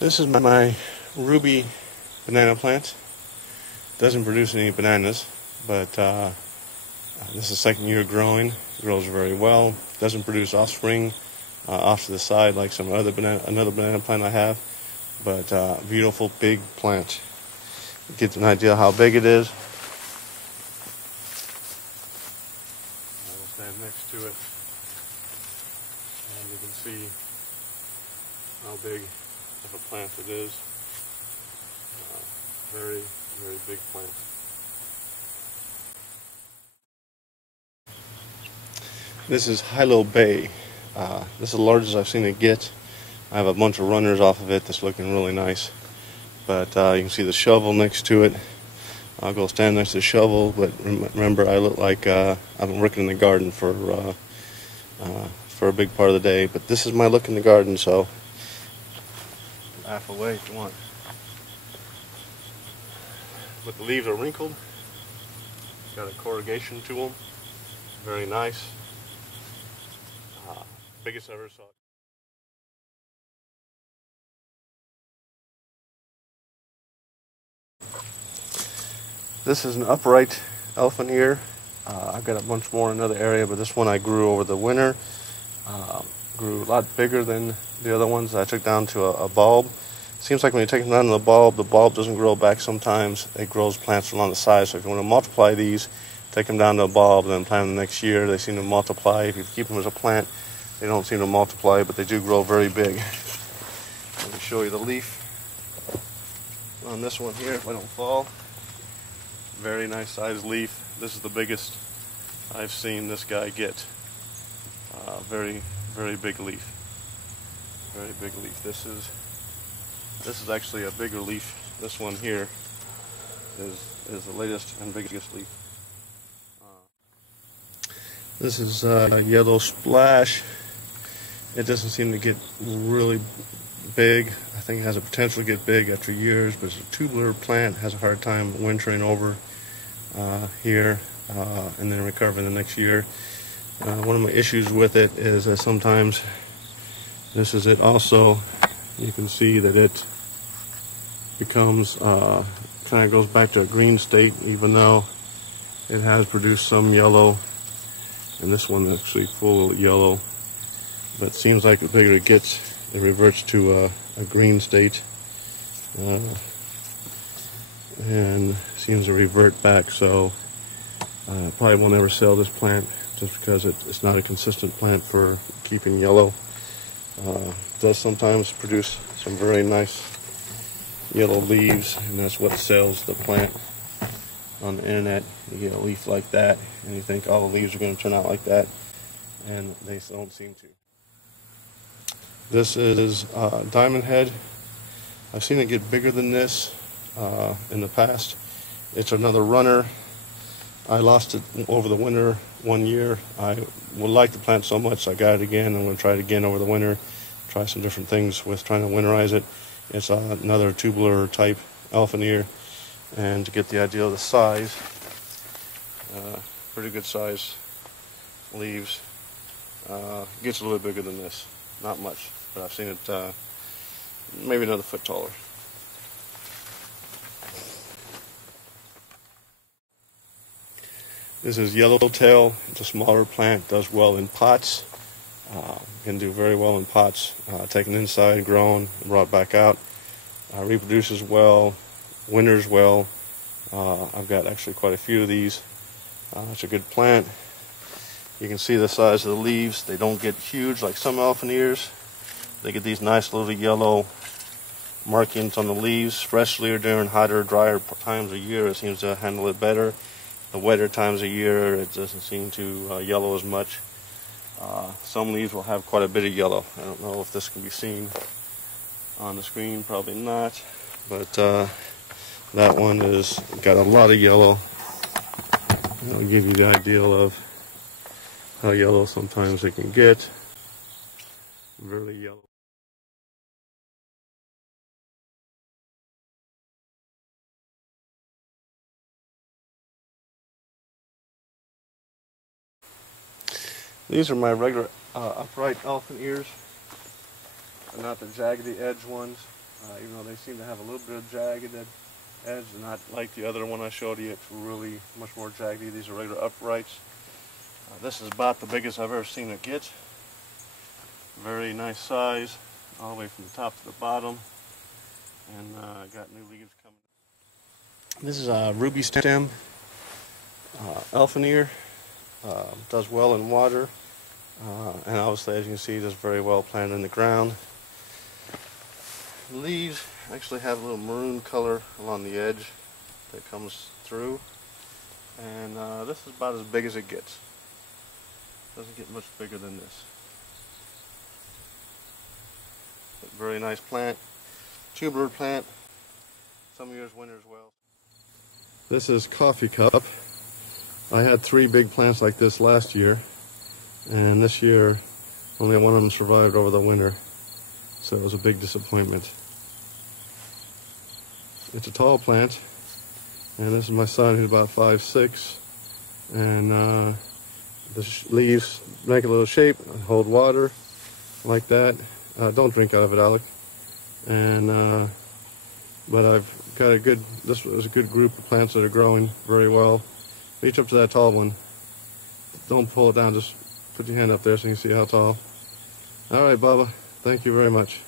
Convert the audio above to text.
This is my ruby banana plant. Doesn't produce any bananas, but this is the second year growing. It grows very well. Doesn't produce offspring off to the side like another banana plant I have, but beautiful big plant. Get an idea how big it is. I will stand next to it, and you can see how big of a plant it is. Very, very big plant. This is Hilo Bay. This is the largest I've seen it get. I have a bunch of runners off of it that's looking really nice. But you can see the shovel next to it. I'll go stand next to the shovel, but remember I look like I've been working in the garden for a big part of the day. But this is my look in the garden, so laugh away if you want. But the leaves are wrinkled. Got a corrugation to them. Very nice. Biggest I ever saw. This is an upright elephant ear. I've got a bunch more in another area, but this one I grew over the winter. Grew a lot bigger than the other ones. I took down to a bulb. Seems like when you take them down to the bulb doesn't grow back sometimes. It grows plants along the side. So if you want to multiply these, take them down to a bulb, then plant them next year. They seem to multiply. If you keep them as a plant, they don't seem to multiply, but they do grow very big. Let me show you the leaf on this one here if I don't fall. Very nice sized leaf. This is the biggest I've seen this guy get. Very, very big leaf. Very big leaf. This is actually a bigger leaf. This one here is the latest and biggest leaf. This is yellow splash. It doesn't seem to get really big. I think it has a potential to get big after years, but it's a tubular plant, has a hard time wintering over here and then recovering the next year. One of my issues with it is that sometimes, this is it also, you can see that it becomes, kind of goes back to a green state, even though it has produced some yellow, and this one is actually full of yellow. But it seems like the bigger it gets, it reverts to a green state, and seems to revert back. So probably will never sell this plant just because it's not a consistent plant for keeping yellow. Does sometimes produce some very nice yellow leaves, and that's what sells the plant on the internet. You get a leaf like that, and you think all the leaves are going to turn out like that, and they don't seem to. This is Diamond Head. I've seen it get bigger than this in the past. It's another runner. I lost it over the winter one year. I would like the plant so much, I got it again. I'm going to try it again over the winter. Try some different things with trying to winterize it. It's another tubular type elephant ear. And to get the idea of the size, pretty good size leaves. Gets a little bit bigger than this. Not much, but I've seen it maybe another foot taller. This is Yellowtail. It's a smaller plant, does well in pots. Can do very well in pots. Taken inside, grown, brought back out. Reproduces well, winters well. I've got actually quite a few of these. It's a good plant. You can see the size of the leaves. They don't get huge like some elephant ears. They get these nice little yellow markings on the leaves, especially during hotter, drier times of year. It seems to handle it better. The wetter times of year, it doesn't seem to yellow as much. Some leaves will have quite a bit of yellow. I don't know if this can be seen on the screen, probably not. But that one has got a lot of yellow. I'll give you the idea of how yellow sometimes it can get. Really yellow. These are my regular upright elephant ears, and not the jaggedy edge ones. even though they seem to have a little bit of jagged edge, not like the other one I showed you. It's really much more jaggedy. These are regular uprights. This is about the biggest I've ever seen it get. Very nice size, all the way from the top to the bottom, and got new leaves coming. This is a ruby stem, elfin ear. Does well in water, and obviously, as you can see, does very well planted in the ground. The leaves actually have a little maroon color along the edge that comes through, and this is about as big as it gets. Doesn't get much bigger than this. But very nice plant, tuber plant. Some years winter as well. This is coffee cup. I had 3 big plants like this last year, and this year only one of them survived over the winter, so it was a big disappointment. It's a tall plant, and this is my son who's about 5'6", and the leaves make a little shape, hold water like that. Don't drink out of it, Alec. And but I've got this was a good group of plants that are growing very well. Reach up to that tall one. Don't pull it down, just put your hand up there so you can see how tall. All right, Bubba, thank you very much.